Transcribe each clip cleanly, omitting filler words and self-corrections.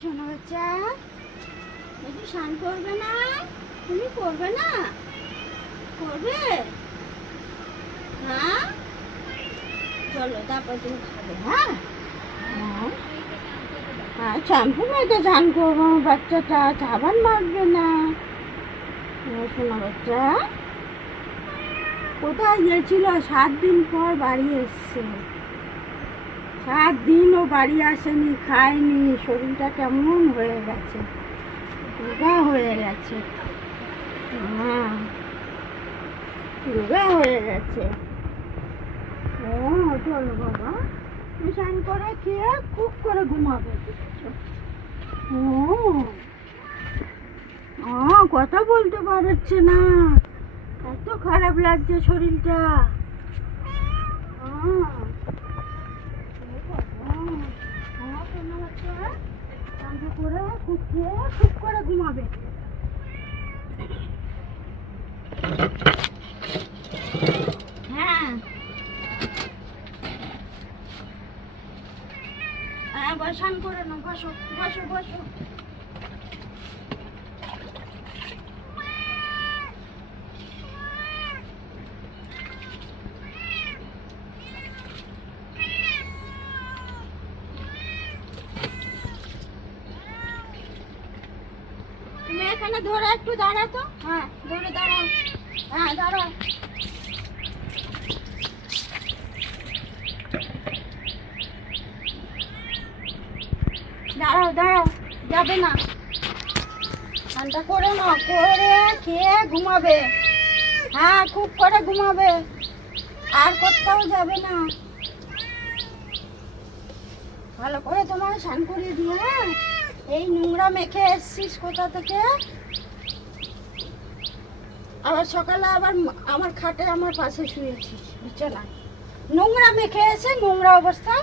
শোনো বাচ্চা, একটু স্নান করবে না? তুমি করবে না? করবে না? চলো তারপর তুমি খাবে। হ্যাঁ হ্যাঁ, শ্যাম্পু মেখে স্নান করবো। আমার বাচ্চাটা সাবান মাখবে না। শোনো বাচ্চা, কোথায় গিয়েছিল? 7 দিন পর বাড়ি এসছে। 7 দিনও বাড়ি আসেনি, খায়নি। শরীরটা কেমন হয়ে গেছে, রোগা হয়ে গেছে। হ্যাঁ, রোগা হয়ে গেছে। ও চলো বাবা, তুমি স্নান করে খেয়ে খুব করে ঘুমাবে। ও কথা বলতে পারছে না, এত খারাপ লাগছে শরীরটা। করে খুব খেয়ে খুব করে ঘুমাবে। হ্যাঁ হ্যাঁ, বসান করে না, বসো বসো বসো। তুমি এখানে ধরে একটু দাঁড়াও তো। হ্যাঁ ধরে দাঁড়াও। হ্যাঁ দাঁড়াও। দাঁড়াও দাঁড়াও, যাবে না। ঠান্ডা করে নাও, করে খেয়ে ঘুমাবে। হ্যাঁ খুব করে ঘুমাবে, আর কোথাও যাবে না। ভালো করে তোমার স্নান করিয়ে দিয়ে। হ্যাঁ, এই নোংরা মেখে এসছিস কোথা থেকে? আবার সকালে আবার আমার খাটে আমার পাশে শুয়েছিস বিছানায়। নোংরা মেখে এসে নোংরা অবস্থা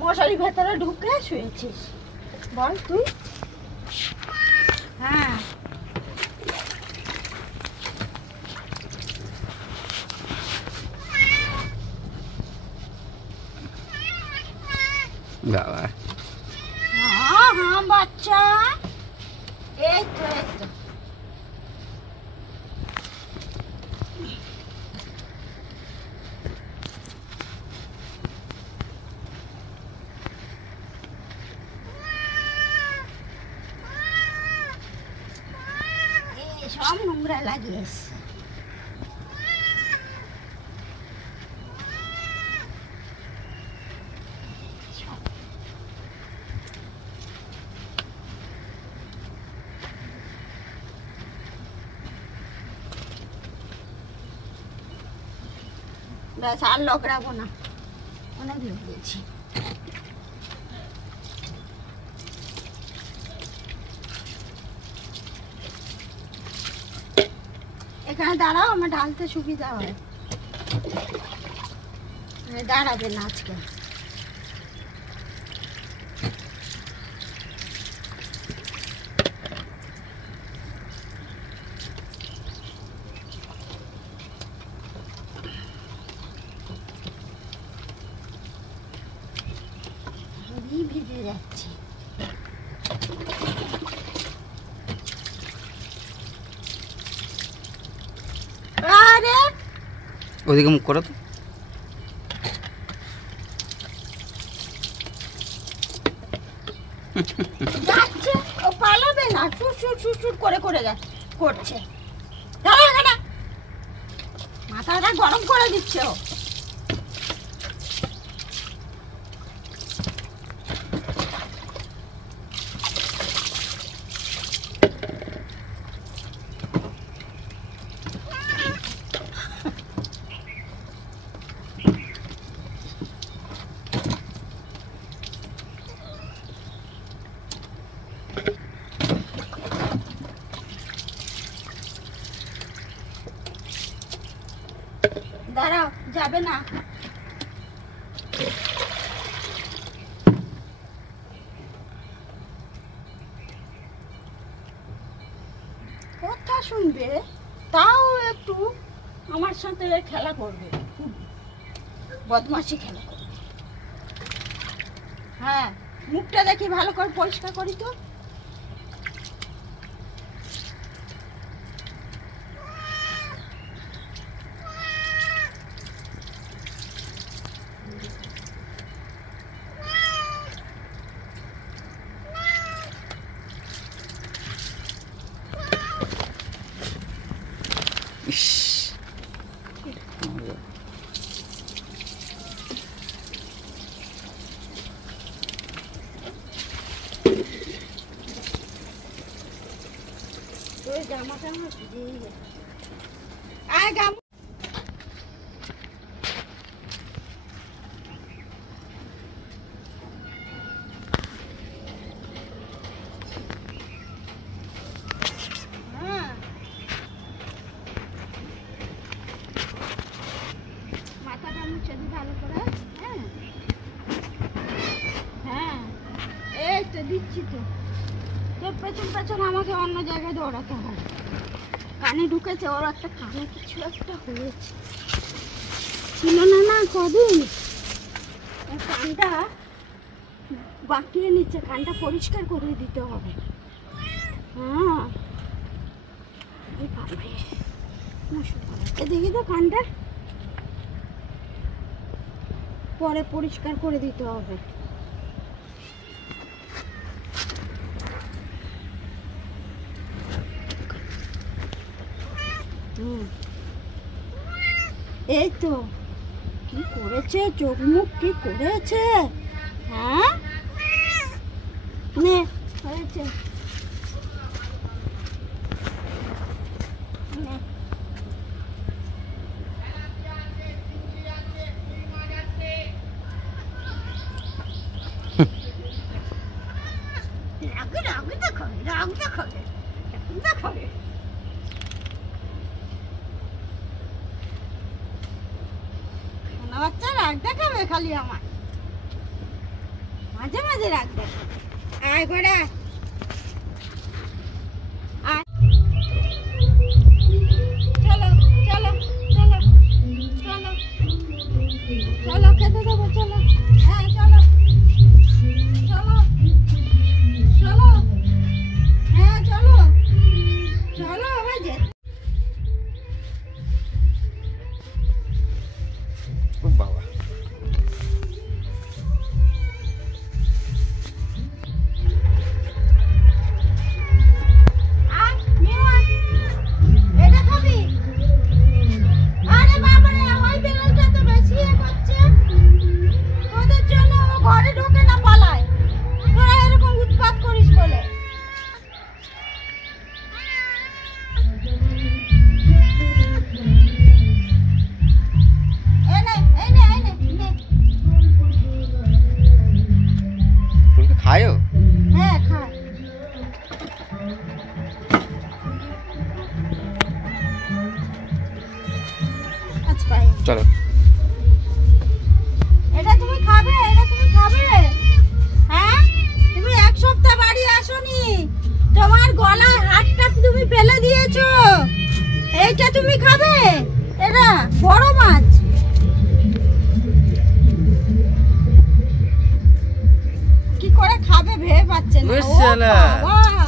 মশারির ভেতরে ঢুকে শুয়েছিস। বল তুই। হ্যাঁ বাবা, হ্যাঁ হ্যাঁ বাচ্চা, এই তো এই তো। সব নোংরা লাগিয়েছে। ব্যাস, আর লক রাখবো না, অনেক লোক দিয়েছি। এখানে দাঁড়াও, আমার ঢালতে সুবিধা হয়। দাঁড়াবে না আজকে। ভিজে যাচ্ছে। আরে ওদিকে মুখ করো তো। যাচ্ছে, ও পালাবে না। চুর চুর চুর চুর করে করে করছে। মাথাটা গরম করে দিচ্ছে ও। দাঁড়াও, যাবে না। কথা শুনবে, তাও একটু আমার সাথে খেলা করবে, বদমাশি খেলা করবে। হ্যাঁ মুখটা দেখি ভালো করে পরিষ্কার করি তো। ইস, জামাটা আমার ভিজেই গেছে। আয় গাম মাথাটা মুছে দি ভালো করে। হ্যাঁ হ্যাঁ, এই তো দিচ্ছি তো। তোর পেছন পেছন আমাকে অন্য জায়গায় দৌড়াতে হয়। কানে ঢুকেছে, ওর একটা কানে কিছু একটা হয়েছে, ছিল না না কদিন। ওর কানটা বাঁকিয়ে নিচ্ছে, কানটা পরিষ্কার করে দিতে হবে। হ্যাঁ দেখি তো কানটা পরে পরিষ্কার করে দিতে হবে। এই তো কি করেছে, চোখ মুখ কি করেছে। হ্যাঁ নে হয়েছে, নে। রাগ দেখাবে, রাগ দেখাবে, দেখাবে। বাচ্চা রাগ দেখাবে খালি আমার, মাঝে মাঝে রাগ দেখাবে। আয় ঘোড়া আয়, চলো চলো চলো চলো চলো, খেতে দেবো চলো। হ্যাঁ চলো চলো চলো, হ্যাঁ চলো চলো আবার যে। ও বাবা, এটা খাবি? আরে বাবা রে, ওই বেলটা তো বেশি করছে তোদের জন্য। ও ঘরে ঢোকে না, পালায়। তোরা এরকম উৎপাত করিস বলে। ফুলকে খায়ও? হ্যাঁ খায়। চলো, এটা তুমি খাবে, এটা তুমি খাবে? হ্যাঁ, তুমি এক সপ্তাহ বাড়ি আসোনি, তোমার গলায় হাতটা তুমি ফেলে দিয়েছো, এইটা তুমি খাবে? এটা বড় মাছ। কি করে খাবে ভেবে পাচ্ছে না। ও বাবা,